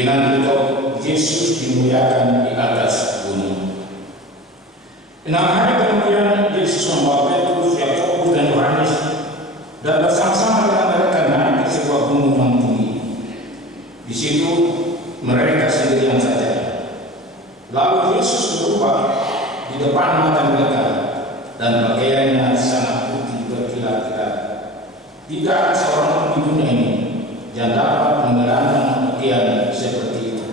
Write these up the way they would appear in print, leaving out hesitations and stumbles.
Dengan itu Yesus dimuliakan di atas gunung. 6 hari kemudian Yesus membawa Petrus, Yakobus dan Yohanes dan bersama-sama dengan mereka naik ke sebuah gunung yang tinggi. Di situ mereka sendirian saja. Lalu Yesus berubah di depan mata mereka dan pakaiannya sangat putih berkilat-kilat. Tidak ada seorang pun di dunia ini yang dapat menggelandang pakaian seperti itu.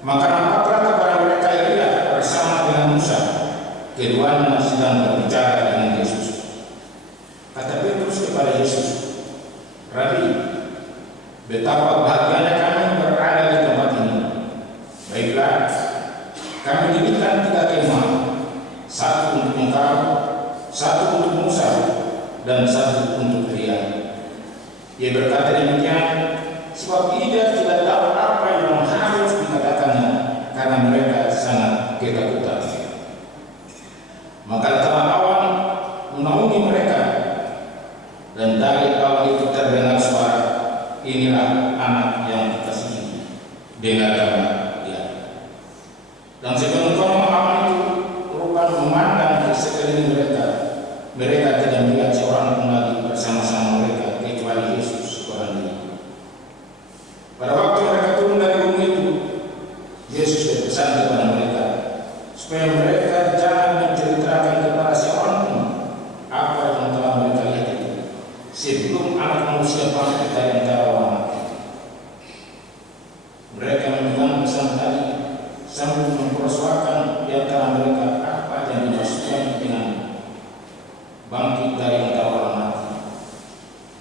Maka nampaklah kepada mereka Elia bersama dengan Musa. Keduanya sedang berbicara dengan Yesus. Kata Petrus kepada Yesus, "Rabi, betapa bahagianya kami berada di tempat ini. Baiklah, kami dirikan 3 kemah, satu untuk engkau, satu untuk Musa, dan satu untuk Elia." Ia berkata demikian sebab ia tidak tahu apa yang harus dikatakannya karena mereka sangat ketakutan. Maka datanglah awan menaungi mereka, dan dari awan itu terdengar suara, "Inilah anak yang kukasihi, dengarkanlah dia." Dan seketika awan itu rupanya memandang di sekeliling mereka. Mereka tidak melihat seorang pun lagi bersama-sama mereka kecuali Yesus seorang diri. Pada waktu mereka turun dari gunung itu, Yesus berpesan kepada mereka supaya mereka jangan menceritakan kepada seorang pun apa yang telah mereka lihat itu sebelum Anak Manusia bangkit dari antara orang mati. Mereka memegang pesan tadi sambil mempersoalkan di antara mereka apa yang dimaksudkan dengan bangkit dari antara orang mati.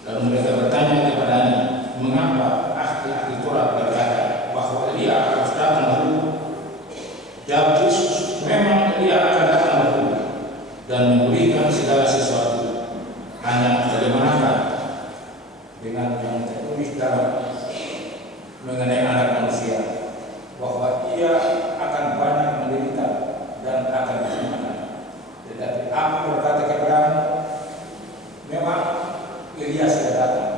Lalu mereka bertanya kepadanya, "Mengapa ahli-ahli Taurat berkata bahwa Elia harus datang dahulu?" Jawab Yesus, "Memang Elia akan datang dahulu dan memulihkan segala sesuatu. Hanya bagaimanakah dengan yang tertulis dalam mengenai Anak Manusia, bahwa ia akan banyak menderita dan akan dihinakan. Tetapi aku berkata kepadamu, memang Elia sudah datang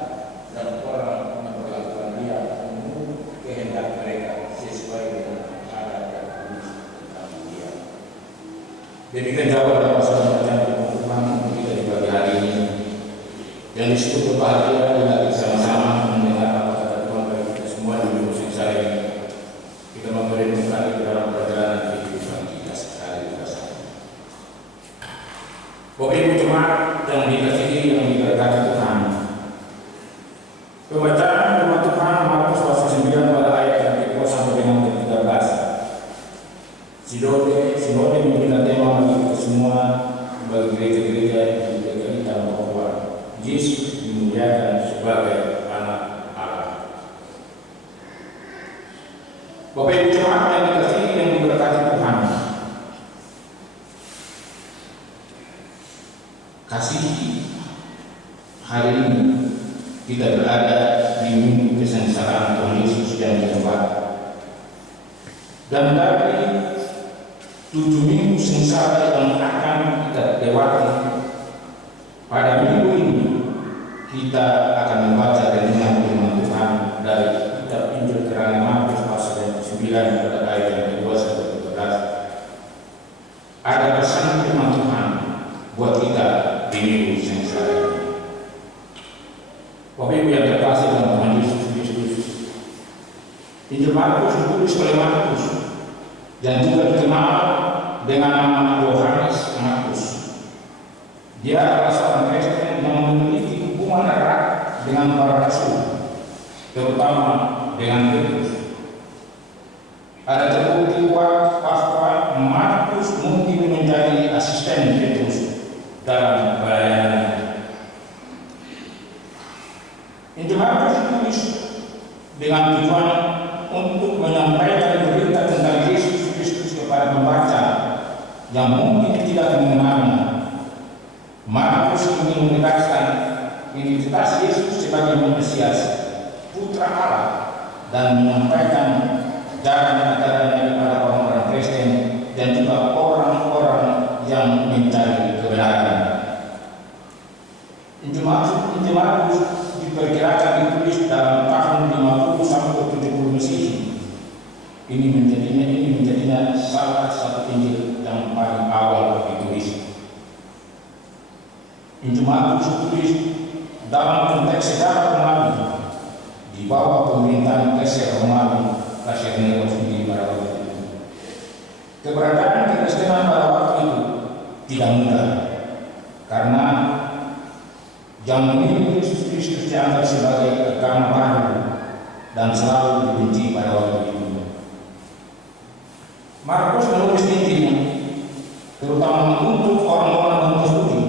dan orang memperlakukan dia menurut kehendak mereka sesuai dengan adat yang tertulis tentang dia." Demikian jawaban masalah bacaan Tuhan untuk kita di pagi hari ini, yang disebut berbahagia bila kita sama-sama mendengar apa kata Tuhan bagi kita semua di dunia sengsara ini. Kita memerintahkan di dalam perjalanan kehidupan kita sekali bersama. Bapak Ibu jemaat yang dikasihi, yang diberkati Tuhan, pembacaan firman Tuhan Markus pasal 9 pada ayat yang ke-2 sampai dengan ke-13. Sinode memberikan tema bagi kita semua, bagi gereja-gereja yang DKI dan bahwa Yesus dimuliakan sebagai Anak Allah. Bapak Ibu jemaat yang dikasihi, yang diberkati Tuhan, kasih hari ini kita berada di minggu kesengsaraan Tuhan Yesus yang dilembat. Dan dari 7 minggu sengsara yang akan kita lewati, pada minggu ini kita akan membaca renungan firman Tuhan dari kitab Injil Kerana Markus pasal 9 pada ayat yang ke-2 sampai 13. Ada pesan firman Tuhan buat kita di minggu sengsara ini. Bapak Ibu yang terkasih dalam Tuhan Yesus Kristus, Injil Markus ditulis oleh Markus yang juga dikenal dengan nama Yohanes Markus. Dia adalah seorang Kristen yang memiliki hubungan erat dengan para rasul, terutama dengan Petrus. Ada terbukti kuat bahwa Markus mungkin menjadi asisten Petrus dalam pelayanan. Injil Markus ditulis dengan tujuan untuk menyampaikan berita tentang Yesus Kristus kepada pembaca yang mungkin tidak mengenalnya. Markus ingin menegaskan identitas Yesus sebagai Mesias, Putra Allah, dan menyampaikan jalan ajarannya kepada orang-orang Kristen dan juga orang-orang yang mencari kebenaran. Injil Markus diperkirakan ditulis dalam tahun 50 sampai 70 ini menjadinya salah satu Injil yang paling awal ditulis. Injil Markus ditulis dalam konteks sejarah Romawi di bawah pemerintahan Kaisar Romawi, Kaisar Nero sendiri pada waktu itu. Keberadaan Kekristenan pada waktu itu tidak mudah, karena yang memilih Yesus Kristus dianggap sebagai agama baru dan selalu dibenci pada waktu itu. Markus menulis intinya, terutama untuk orang-orang non-Yahudi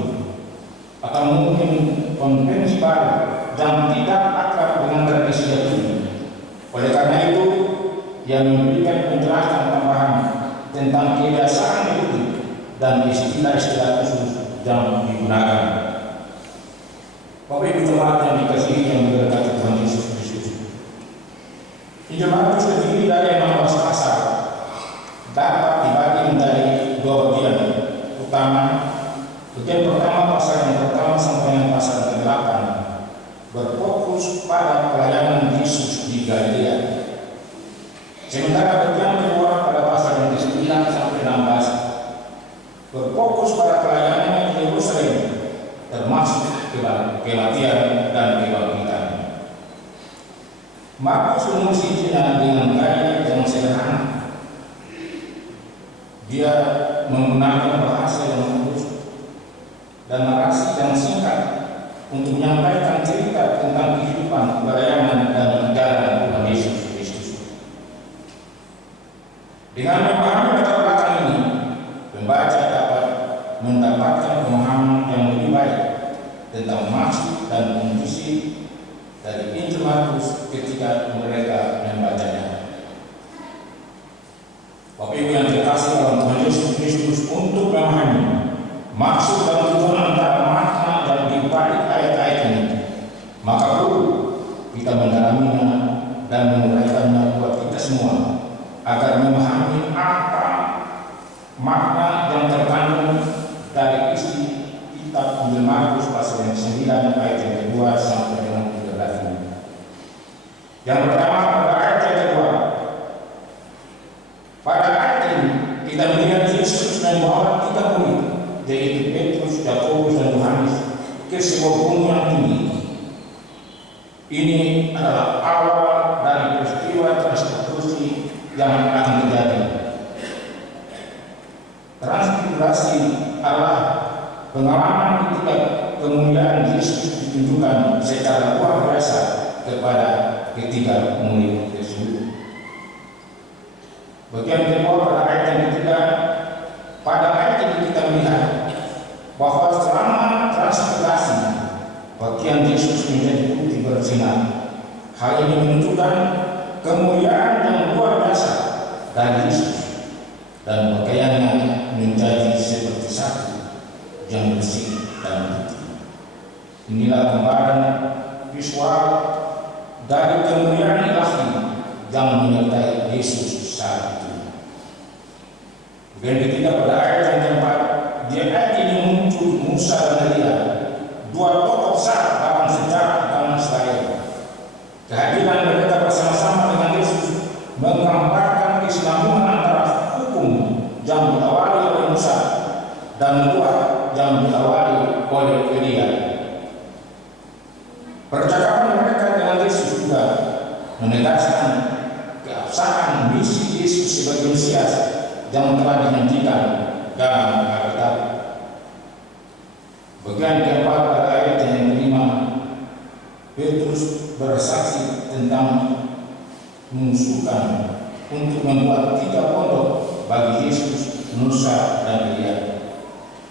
atau mungkin konvensi baru yang tidak akrab dengan tradisi Yahudi. Oleh karena itu, ia memberikan penjelasan tambahan tentang kebiasaan Yahudi dan istilah-istilah khusus yang digunakan. Bapak Ibu jemaat yang dikasihi yang berkati Tuhan Yesus Kristus, Injil Markus terdiri dari 16 pasal, dapat dibagi menjadi 2 bagian utama. Bagian pertama, pasal yang pertama sampai yang pasal ke-8, berfokus pada pelayanan Yesus di Galilea. Sementara bagian kedua pada pasal yang ke-9 sampai 16 berfokus pada pelayanan di Yerusalem, termasuk kematian dan kebangkitan. Markus menulis Injilnya dengan gaya yang sederhana. Dia menggunakan bahasa yang halus dan narasi yang singkat untuk menyampaikan cerita tentang kehidupan, pelayanan, dan ajaran Tuhan Yesus Kristus. Dengan memahami latar belakang ini, pembaca dapat mendapatkan pemahaman yang lebih baik tentang maksud dan fungsi dari Injil Markus ketika mereka membacanya. Bapak Ibu yang terkasih dalam Tuhan Yesus Kristus, untuk memahami maksud dan tujuan antara makna dan di balik ayat-ayat ini, maka perlu kita mendalaminya dan menguraikannya buat kita semua, agar memahami apa makna yang terkandung dari isi kitab Injil Markus pasal yang 9 ayat yang kedua sampai dengan 13 ini. Yang pertama, pada ayat yang kedua, pada ayat ini kita melihat Yesus membawa 3 murid, yaitu Petrus, Yakobus, dan Yohanes, ke sebuah gunung yang tinggi. Ini adalah awal dari peristiwa transfigurasi yang akan terjadi. Transfigurasi adalah pengalaman ketika kemuliaan Yesus ditunjukkan secara luar biasa kepada ketiga murid tersebut. Bagian kedua pada ayat yang ketiga, pada ayat ini kita melihat bahwa selama transfigurasi bagian Yesus menjadi putih bersinar. Hal ini menunjukkan kemuliaan yang luar biasa dari Yesus, dan pakaiannya menjadi seperti satu yang bersih dan putih. Inilah gambaran visual dari kemuliaan ilahi yang menyertai Yesus saat itu. Dan ketiga pada ayat yang keempat, di ayat ini muncul Musa dan Elia, 2 tokoh besar dalam sejarah agama Israel. Kehadiran mereka bersama-sama dengan Yesus menggambarkan kesinambungan antara hukum yang diawali oleh Musa dan nubuat yang diawali oleh Elia. Percakapan mereka dengan Yesus juga menegaskan keabsahan misi Yesus sebagai Mesias yang telah dijanjikan dalam Alkitab. Bagian keempat pada ayat yang kelima, Petrus bersaksi tentang mengusulkan untuk membuat 3 pondok bagi Yesus, Musa, dan Elia.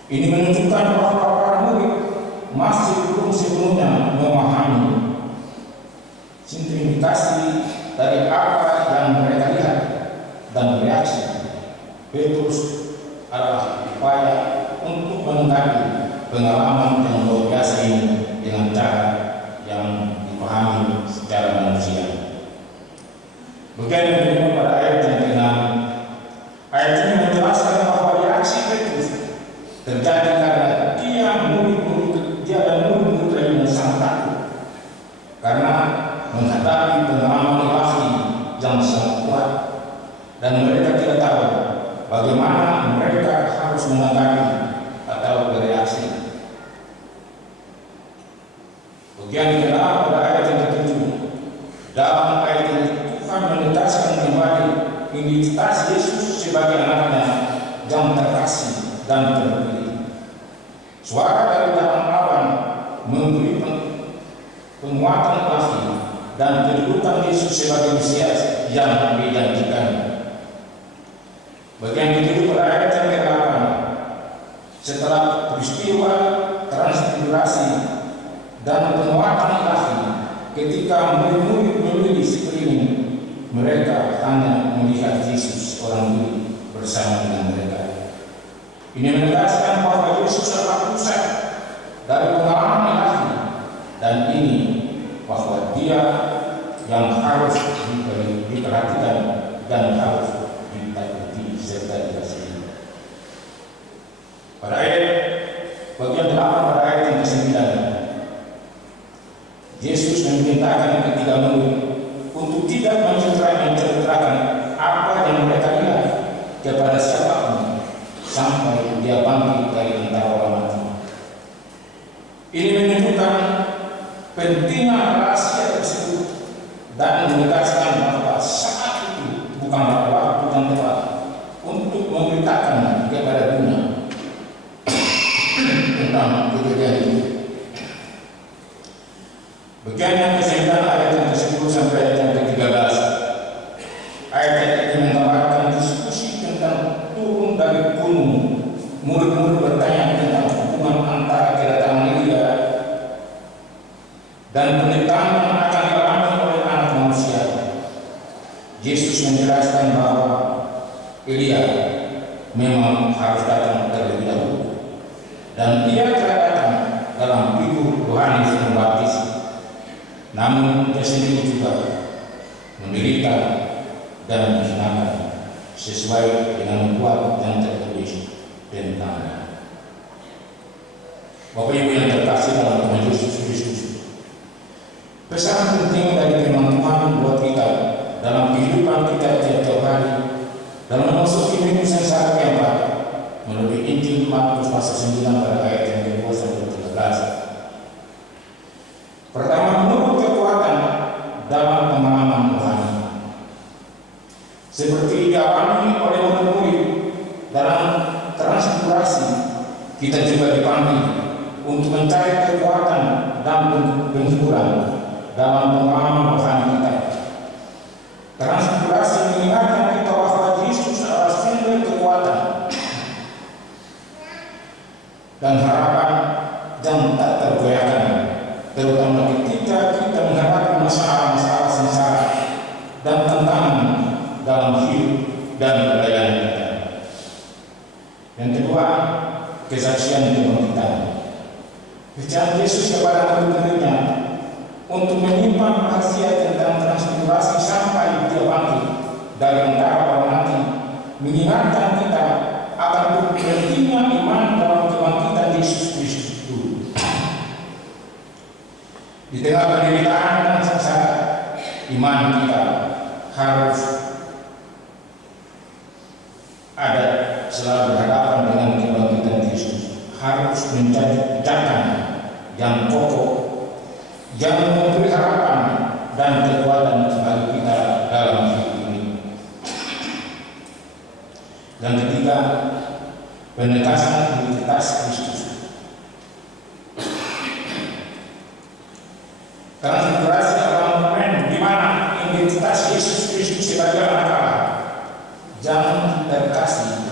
Ini menunjukkan bahwa para murid masih belum sepenuhnya memahami signifikasi dari apa yang mereka lihat dan reaksi Petrus adalah upaya untuk melengkapi pengalaman yang luar biasa ini dengan cara yang dipahami secara manusia. Bagian kedua pada ayat yang ke-6, ayat ini menjelaskan bahwa reaksi Petrus terjadi karena dia dan murid-murid lainnya sangat takut karena menghadapi pengalaman ilahi yang sangat kuat. Bagian ke-6 pada ayat yang ke-7. Dalam ayat ini Tuhan menegaskan kembali identitas Yesus sebagai anaknya yang terkasih dan terpilih. Suara dari dalam awan memberi penguatan ilahi dan kedudukan Yesus sebagai Mesias yang dijanjikan. Bagian kedua pada ayat yang ke-8. Setelah peristiwa transfigurasi dan penguatan ilahi, ketika murid-murid memilih sekeliling, mereka hanya melihat Yesus orang diri bersama dengan mereka. Ini menegaskan bahwa Yesus adalah pusat dari pengalaman ilahi, dan ini bahwa Dia yang harus diperhatikan dan harus ditakuti serta dikasihi. Pada ayat bagian 8 pada ayat yang ke-9, Yesus memerintahkan ketiga murid untuk tidak menceritakan apa yang mereka lihat kepada siapapun sampai Dia bangkit dari antara orang mati. Ini menunjukkan pentingnya rahasia tersebut dan menegaskan bahwa saat itu bukanlah waktu yang tepat untuk memberitakan kepada dunia tentang kejadian itu. Bagian yang ke-9 ayat yang ke-10 sampai ayat yang ke-13. Ayat ini menggambarkan diskusi tentang turun dari gunung. Murid-murid bertanya tentang hubungan antara kedatangan Elia dan penderitaan yang akan dialami oleh anak manusia. Yesus menjelaskan bahwa Elia memang harus datang terlebih dahulu, dan Ia telah datang dalam figur Yohanes Pembaptis. Namun Dia sendiri juga menderita dan dihinakan sesuai dengan nubuat yang tertulis tentangnya. Bapak Ibu yang terkasih dalam Tuhan Yesus Kristus, pesan penting dari firman Tuhan buat kita dalam kehidupan kita tiap-tiap hari dalam memasuki minggu sengsara keempat melalui Injil Markus pasal 9 pada ayat yang ke-2 sampai 13. Pertama, menurut kekuatan dalam pengalaman rohani, seperti dialami oleh murid-murid dalam transfigurasi, kita juga dipanggil untuk mencari kekuatan dan penghiburan dalam pengalaman rohani kita. Transfigurasi mengingatkan kita bahwa Yesus adalah sumber kekuatan dan harapan yang tak tergoyahkan, terutama ketika kita menghadapi masalah-masalah sengsara dan tantangan dalam hidup dan pelayanan kita. Yang kedua, kesaksian kebangkitan. Kesaksian Yesus kepada murid-muridnya untuk menyimpan rahasia tentang transfigurasi sampai Dia bangkit dari antara orang mati, mengingatkan kita akan pentingnya iman dalam kebangkitan Yesus Kristus itu. Di tengah penderitaan dan sengsara, iman kita harus ada selalu berhadapan dengan kebangkitan Yesus, harus menjadi pijakan yang kokoh, yang memberi harapan dan kekuatan bagi kita dalam hidup ini. Yang ketiga, penegasan identitas Kristus. Transfigurasi adalah momen di mana identitas Yesus Kristus sebagai anak Allah yang terkasih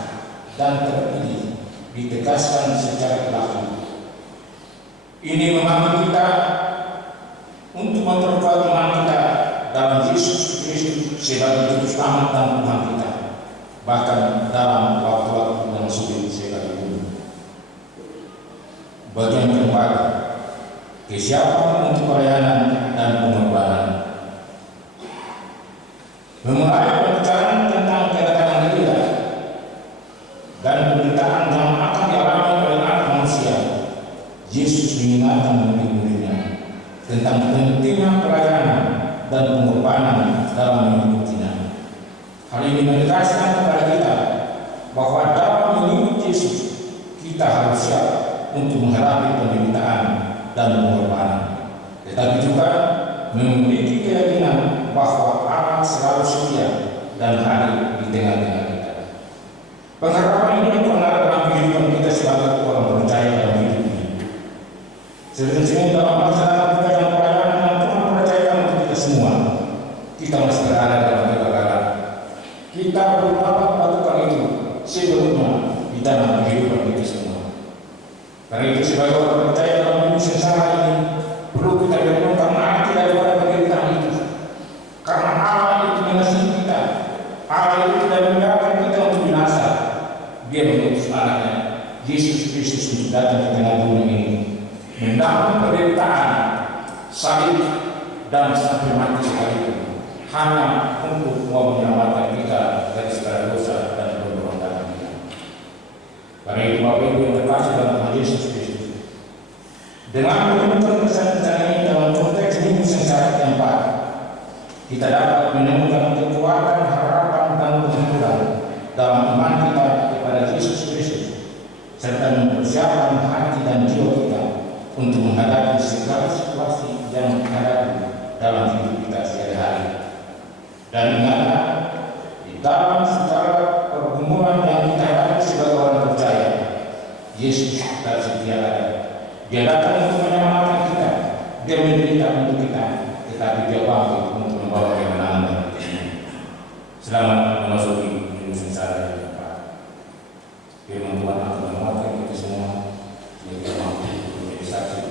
dan terpilih ditegaskan secara ilahi. Ini memanggil kita untuk memperkuat iman kita dalam Yesus Kristus sebagai juru selamat dan Tuhan kita, bahkan dalam waktu-waktu yang sulit sekalipun. Bagian keempat, kesiapan untuk pelayanan dan pengorbanan. Memulai pembicaraan tentang kedatangan Elia dan penderitaan yang akan dialami oleh anak manusia, Yesus mengingatkan murid-muridnya tentang pentingnya pelayanan dan pengorbanan dalam mengikutinya. Hal ini menegaskan kepada kita bahwa dalam mengikuti Yesus, kita harus siap untuk menghadapi penderitaan dan pengorbanan, tetapi juga memiliki keyakinan bahwa Allah selalu setia dan hadir di tengah-tengah kita. Pengharapan ini benar dalam kehidupan kita sebagai orang percaya dalam hidup ini. Sering-sering dalam masyarakat kita yang pelayanan dan Tuhan percayakan untuk kita semua, kita masih berada dalam kegagalan. Kita perlu dapat melakukan itu sebelumnya di dalam kehidupan kita semua. Karena itu sebagai orang percaya dalam hidup sengsara ini, perlu kita menemukan arti daripada penderitaan itu. Karena Allah itu mengasihi kita. Allah itu tidak membiarkan kita untuk binasa. Dia mengutus anaknya, Yesus Kristus, untuk datang ke tengah dunia ini, menanggung penderitaan, salib, dan sampai mati sekalipun, hanya untuk mau menyelamatkan kita dari segala dosa dan pemberontakan kita. Karena itu Bapak Ibu yang terkasih dalam Tuhan Yesus Kristus, dengan menemukan pesan-pesan ini dalam konteks hidup sengsara keempat, kita dapat menemukan kekuatan, harapan, dan penghiburan dalam iman kita kepada Yesus Kristus, serta mempersiapkan hati dan jiwa kita untuk menghadapi segala situasi yang dihadapi dalam hidup kita sehari-hari. Dan ingatlah, di dalam segala pergumulan yang kita hadapi sebagai orang percaya, Yesus tetap setia ada. Dia datang untuk menyelamatkan kita, dia menderita untuk kita, tetapi dia bangkit untuk membawa kemenangan dan kemenangan. Selamat memasuki hidup sengsara yang tepat. Firman Tuhan akan menguatkan kita semua, sehingga mampu menjadi saksi